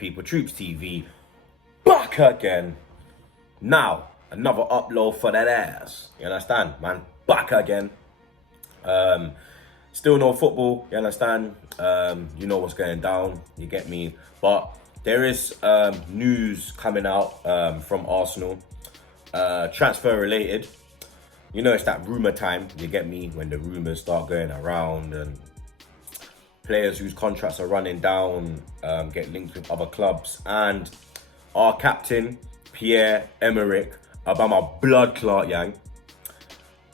people? TroopzTV, back again. Now, another upload for that ass. You understand, man? Back again. Still no football, you understand? You know what's going down, you get me? But there is news coming out from Arsenal, transfer related. You know, it's that rumour time, you get me? When the rumours start going around and players whose contracts are running down get linked with other clubs. And our captain, Pierre-Emerick Aubameyang, blood clot yang,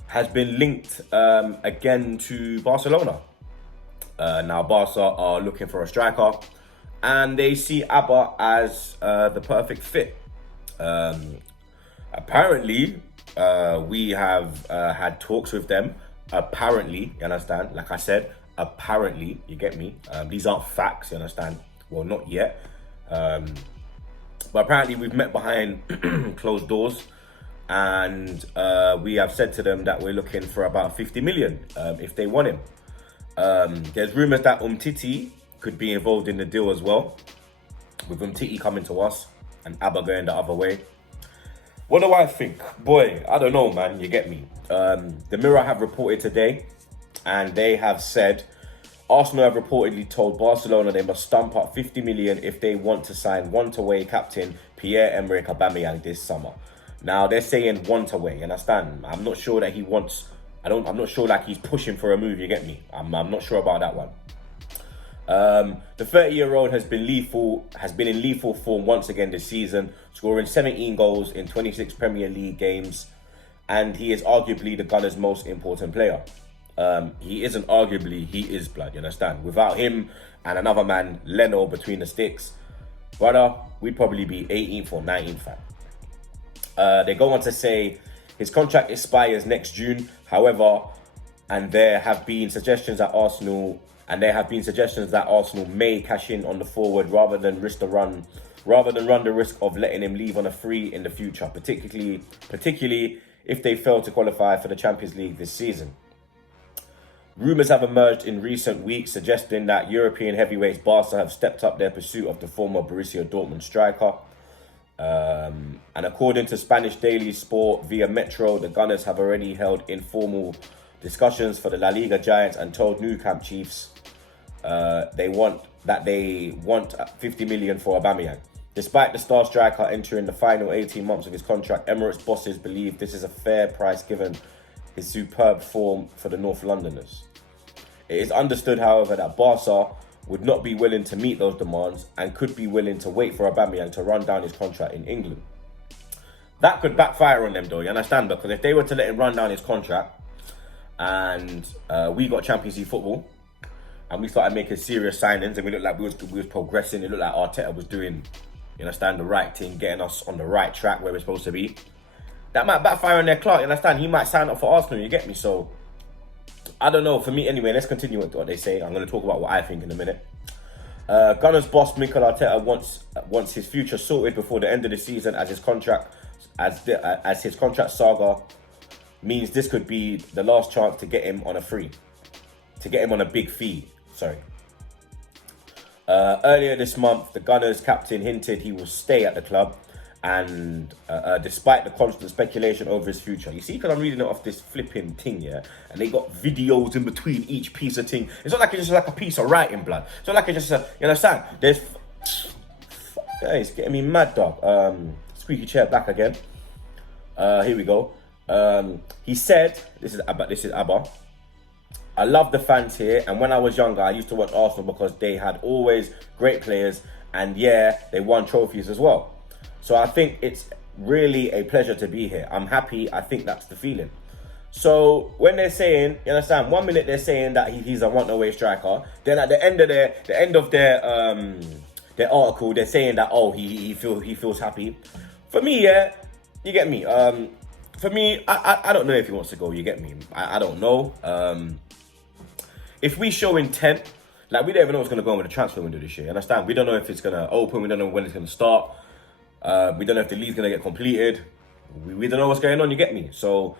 has been linked again to Barcelona. Now Barca are looking for a striker and they see Auba as the perfect fit. Apparently, we have had talks with them. Apparently, you understand? Like I said, apparently, you get me? These aren't facts, you understand? Well, not yet. But apparently we've met behind closed doors. And we have said to them that we're looking for about 50 million if they want him. There's rumours that Umtiti could be involved in the deal as well, with Umtiti coming to us and Auba going the other way. What do I think? Boy, I don't know, man, you get me. The Mirror have reported today, and they have said Arsenal have reportedly told Barcelona they must stump up 50 million if they want to sign one-away captain Pierre-Emerick Aubameyang this summer. Now they're saying want away, you understand? I'm not sure that he wants. I'm not sure like he's pushing for a move. You get me? I'm not sure about that one. The 30-year-old has been in lethal form once again this season, scoring 17 goals in 26 Premier League games, and he is arguably the Gunners' most important player. He isn't arguably, he is blood. You understand? Without him and another man, Leno, between the sticks, brother, we'd probably be 18th or 19th. Fan. They go on to say his contract expires next June. However, there have been suggestions that Arsenal may cash in on the forward rather than run the risk of letting him leave on a free in the future, particularly if they fail to qualify for the Champions League this season. Rumours have emerged in recent weeks suggesting that European heavyweights Barca have stepped up their pursuit of the former Borussia Dortmund striker. And according to Spanish Daily Sport via Metro, the Gunners have already held informal discussions for the La Liga giants and told Nou Camp Chiefs they want 50 million for Aubameyang. Despite the star striker entering the final 18 months of his contract, Emirates bosses believe this is a fair price given his superb form for the North Londoners. It is understood, however, that Barca would not be willing to meet those demands and could be willing to wait for Aubameyang to run down his contract in England. That could backfire on them though, you understand? Because if they were to let him run down his contract and we got Champions League football and we started making serious signings and we looked like we was progressing, it looked like Arteta was doing, you understand, the right thing, getting us on the right track where we're supposed to be, that might backfire on their Clark, you understand? He might sign up for Arsenal, you get me? So I don't know. For me, anyway, let's continue with what they say. I'm going to talk about what I think in a minute. Gunners boss Mikel Arteta wants his future sorted before the end of the season, as his contract saga means this could be the last chance to get him on a big fee. Sorry. Earlier this month, the Gunners captain hinted he will stay at the club. And despite the constant speculation over his future, you see, because I'm reading it off this flipping thing, yeah, and they got videos in between each piece of thing. It's not like it's just like a piece of writing, blood. It's not like it's just you understand? There's, it's getting me mad, dog. Squeaky chair back again. Here we go. He said, this is Auba. I love the fans here, and when I was younger, I used to watch Arsenal because they had always great players, and yeah, they won trophies as well. So I think it's really a pleasure to be here. I'm happy. I think that's the feeling. So when they're saying, you understand, 1 minute they're saying that he's a one-away striker, then at the end of their article, they're saying that he feels happy. For me, yeah, you get me. For me, I don't know if he wants to go. You get me. I don't know. If we show intent, like we don't even know what's gonna go on with the transfer window this year. Understand? We don't know if it's gonna open. We don't know when it's gonna start. We don't know if the league's going to get completed. We don't know what's going on, you get me? So,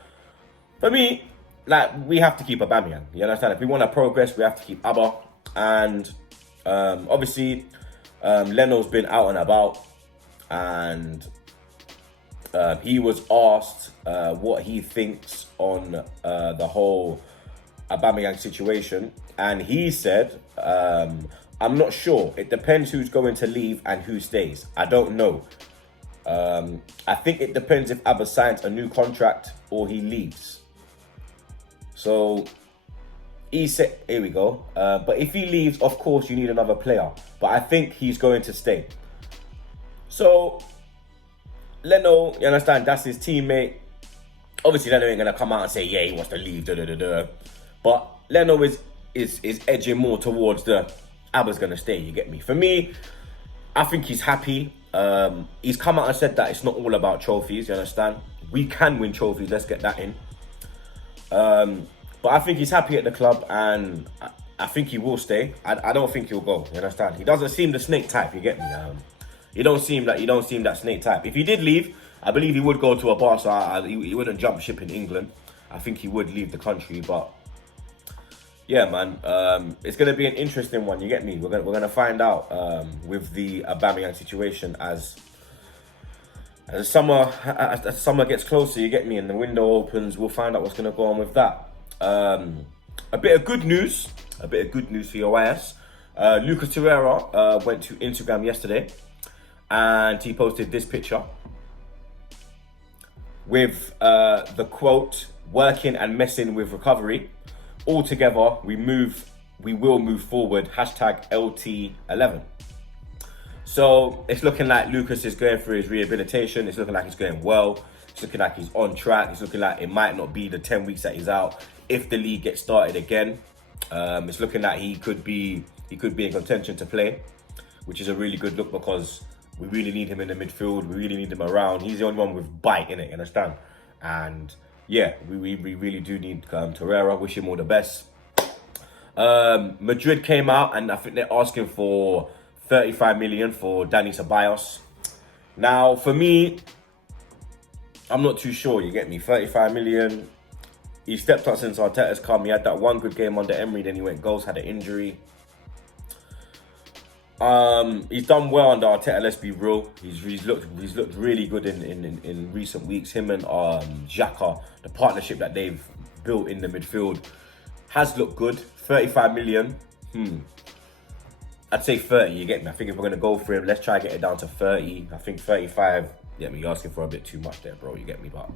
for me, like, we have to keep Aubameyang. You understand? If we want to progress, we have to keep Auba. And, obviously, Leno's been out and about, and he was asked what he thinks on the whole Aubameyang situation, and he said, I'm not sure. It depends who's going to leave and who stays. I don't know. I think it depends if Auba signs a new contract or he leaves. So he said, here we go. But if he leaves, of course, you need another player. But I think he's going to stay. So Leno, you understand, that's his teammate. Obviously, Leno ain't going to come out and say, yeah, he wants to leave. But Leno is edging more towards the Auba's going to stay, you get me? For me, I think he's happy. He's come out and said that it's not all about trophies, you understand? We can win trophies, let's get that in. But I think he's happy at the club, and I think he will stay. I don't think he'll go, you understand? He doesn't seem the snake type, you get me? He don't seem that snake type. If he did leave, I believe he would go to a Barca. He wouldn't jump ship in England. I think he would leave the country, but yeah, man, it's going to be an interesting one, you get me? We're gonna find out with the Aubameyang situation as summer gets closer, you get me, and the window opens. We'll find out what's going to go on with that. A bit of good news for your ass. Lucas Torreira went to Instagram yesterday, and he posted this picture with the quote, "Working and messing with recovery. All together, we will move forward. #LT11. So it's looking like Lucas is going through his rehabilitation. It's looking like he's going well. It's looking like he's on track. It's looking like it might not be the 10 weeks that he's out if the league gets started again. It's looking like he could be in contention to play, which is a really good look because we really need him in the midfield. We really need him around. He's the only one with bite in it, you understand? And yeah, we really do need Torreira. Wish him all the best. Madrid came out, and I think they're asking for 35 million for Dani Ceballos. Now, for me, I'm not too sure, you get me? 35 million. He stepped up since Arteta's come. He had that one good game under Emery, then he went goals, had an injury. He's done well under Arteta, let's be real. He's looked really good in recent weeks. Him and Xhaka, the partnership that they've built in the midfield has looked good. 35 million. I'd say 30, you get me? I think if we're gonna go for him, let's try to get it down to 30. I think 35, yeah, you're asking for a bit too much there, bro, you get me? But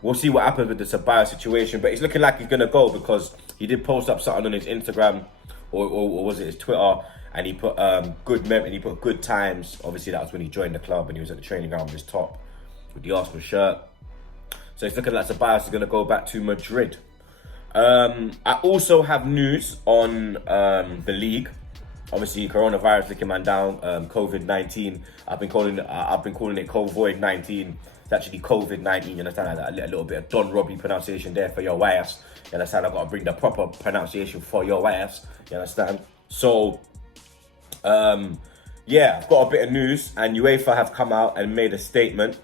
we'll see what happens with the Ceballos situation. But it's looking like he's gonna go because he did post up something on his Instagram or was it his Twitter? And he put good times. Obviously, that was when he joined the club and he was at the training ground with his top, with the Arsenal shirt. So it's looking like Ceballos is going to go back to Madrid. I also have news on the league. Obviously, coronavirus looking man down. COVID-19. I've been calling it COVID-19. It's actually COVID-19. You understand? A little bit of Don Robbie pronunciation there for your wives. You understand? I've got to bring the proper pronunciation for your wives. You understand? So yeah, I've got a bit of news, and UEFA have come out and made a statement,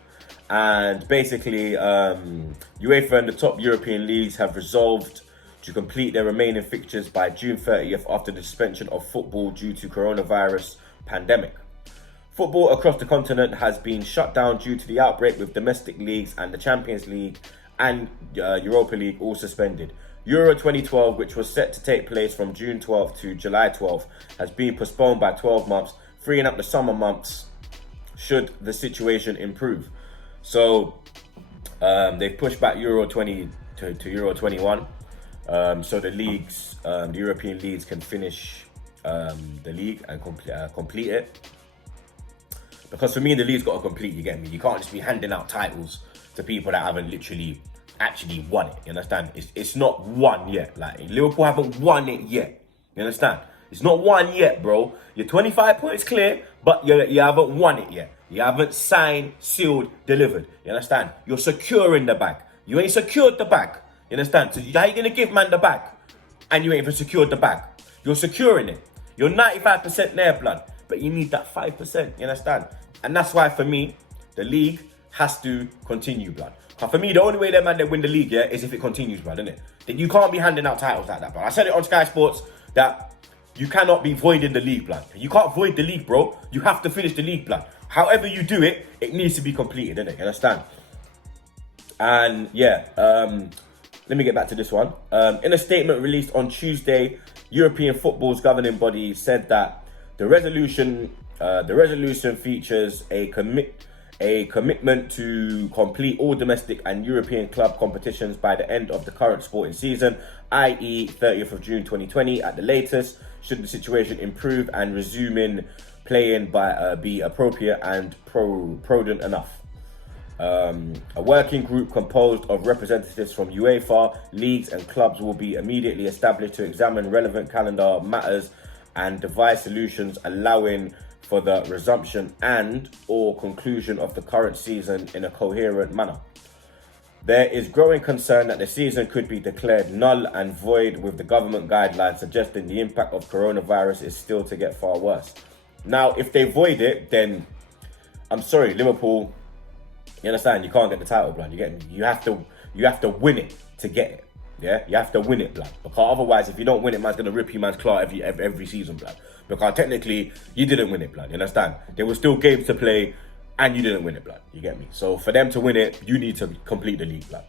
and basically UEFA and the top European leagues have resolved to complete their remaining fixtures by June 30th after the suspension of football due to coronavirus pandemic. Football across the continent has been shut down due to the outbreak, with domestic leagues and the Champions League and Europa League all suspended. Euro 2012, which was set to take place from June 12th to July 12th, has been postponed by 12 months, freeing up the summer months should the situation improve. So they've pushed back Euro 20 to Euro 21. So the leagues, the European leagues can finish the league and complete it. Because for me, the league's got to complete, you get me? You can't just be handing out titles to people that haven't literally actually won it, you understand? It's not won yet. Like, Liverpool haven't won it yet, you understand? It's not won yet, bro. You're 25 points clear, but you haven't won it yet. You haven't signed, sealed, delivered, you understand? You're securing the bag. You ain't secured the bag, you understand? So how you gonna give man the bag and you ain't even secured the bag? You're securing it. You're 95% there, blood, but you need that 5%, you understand? And that's why, for me, the league has to continue, blood. For me, the only way they win the league, yeah, is if it continues, blood, isn't it? That you can't be handing out titles like that, bro. I said it on Sky Sports that you cannot be voiding the league, blood. You can't void the league, bro. You have to finish the league, blood. However you do it, it needs to be completed, innit? You understand? And yeah, let me get back to this one. In a statement released on Tuesday, European football's governing body said that the resolution features a commitment to complete all domestic and European club competitions by the end of the current sporting season, i.e. 30th of June 2020 at the latest, should the situation improve and resuming playing be appropriate and prudent enough. A working group composed of representatives from UEFA, leagues and clubs will be immediately established to examine relevant calendar matters and devise solutions allowing for the resumption and or conclusion of the current season in a coherent manner. There is growing concern that the season could be declared null and void, with the government guidelines suggesting the impact of coronavirus is still to get far worse. Now, if they void it, then I'm sorry, Liverpool, you understand, you can't get the title, blood. You get me? You have to win it to get it. Yeah, you have to win it, blood. Because otherwise, if you don't win it, man's gonna rip you man's claw every season, blood. Because technically, you didn't win it, blood. You understand? There were still games to play, and you didn't win it, blood. You get me? So for them to win it, you need to complete the league, blood,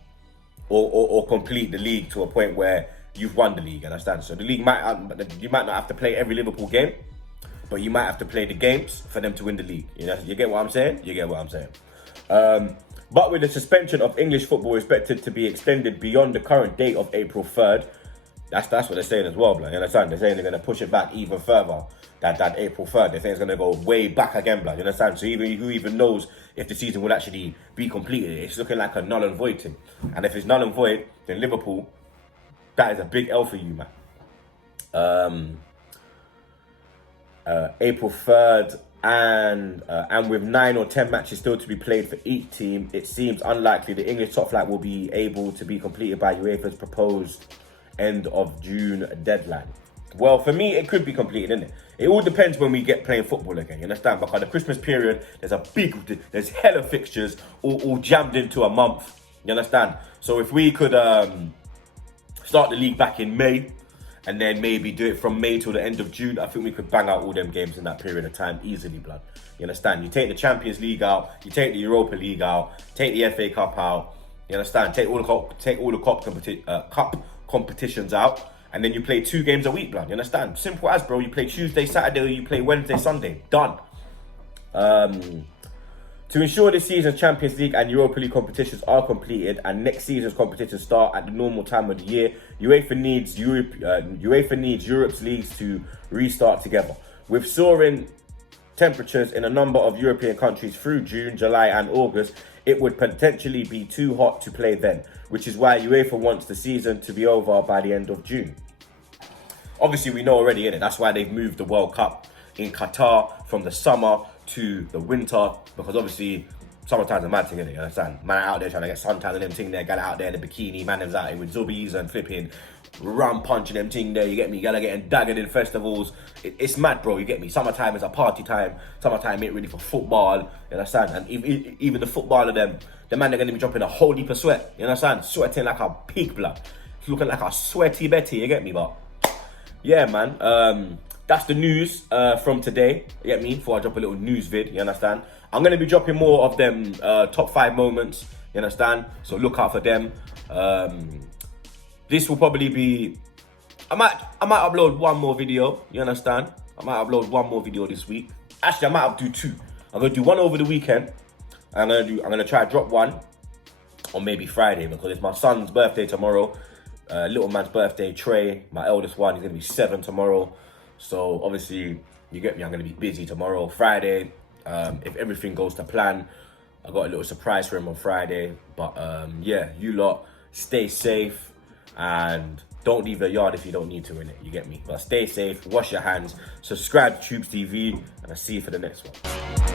or complete the league to a point where you've won the league. Understand? So the league you might not have to play every Liverpool game, but you might have to play the games for them to win the league. You know? You get what I'm saying? You get what I'm saying? But with the suspension of English football expected to be extended beyond the current date of April 3rd, that's what they're saying as well, blood. You understand? They're saying they're going to push it back even further, that April 3rd. They're saying it's going to go way back again, blood. You understand? So who even knows if the season will actually be completed? It's looking like a null and void thing. And if it's null and void, then Liverpool, that is a big L for you, man. April 3rd, and with 9 or 10 matches still to be played for each team, it seems unlikely the English top flight will be able to be completed by UEFA's proposed end of June deadline. Well, for me, it could be completed, innit? It all depends when we get playing football again, you understand? Because the Christmas period, there's hella fixtures all jammed into a month, you understand? So if we could start the league back in May, and then maybe do it from May till the end of June, I think we could bang out all them games in that period of time easily, blood. You understand? You take the Champions League out, you take the Europa League out, take the FA Cup out, you understand? Take all the cup competitions out, and then you play 2 games a week, blood. You understand? Simple as, bro. You play Tuesday, Saturday, or you play Wednesday, Sunday. Done. To ensure this season's Champions League and Europa League competitions are completed and next season's competitions start at the normal time of the year, UEFA needs Europe's leagues to restart together. With soaring temperatures in a number of European countries through June, July and August, it would potentially be too hot to play then, which is why UEFA wants the season to be over by the end of June. Obviously, we know already, innit? That's why they've moved the World Cup in Qatar from the summer to the winter, because obviously summertime's a mad thing, innit? You understand? Man out there trying to get suntan and them thing there, gal out there in the bikini, man them's out here with zubbies and flipping rum punching them thing there, you get me? Gala getting daggered in festivals. It's mad, bro, you get me? Summertime is a party time. Summertime ain't really for football, you understand? And even the footballer them, the man they're gonna be dropping a whole heap of sweat, you understand? Sweating like a pig, blood. It's looking like a sweaty Betty, you get me? But yeah, man, that's the news from today, you get me? Before I drop a little news vid, you understand? I'm going to be dropping more of them top 5 moments, you understand? So look out for them. This will probably be... I might upload one more video, you understand? I might upload one more video this week. Actually, I might do 2. I'm going to do one over the weekend. I'm going to try to drop one on maybe Friday, because it's my son's birthday tomorrow. Little man's birthday, Trey, my eldest one, he's going to be 7 tomorrow. So obviously, you get me, I'm going to be busy tomorrow. Friday, if everything goes to plan, I got a little surprise for him on Friday. But yeah, you lot, stay safe and don't leave the yard if you don't need to, in it. You get me? But stay safe, wash your hands, subscribe to TroopzTV, and I'll see you for the next one.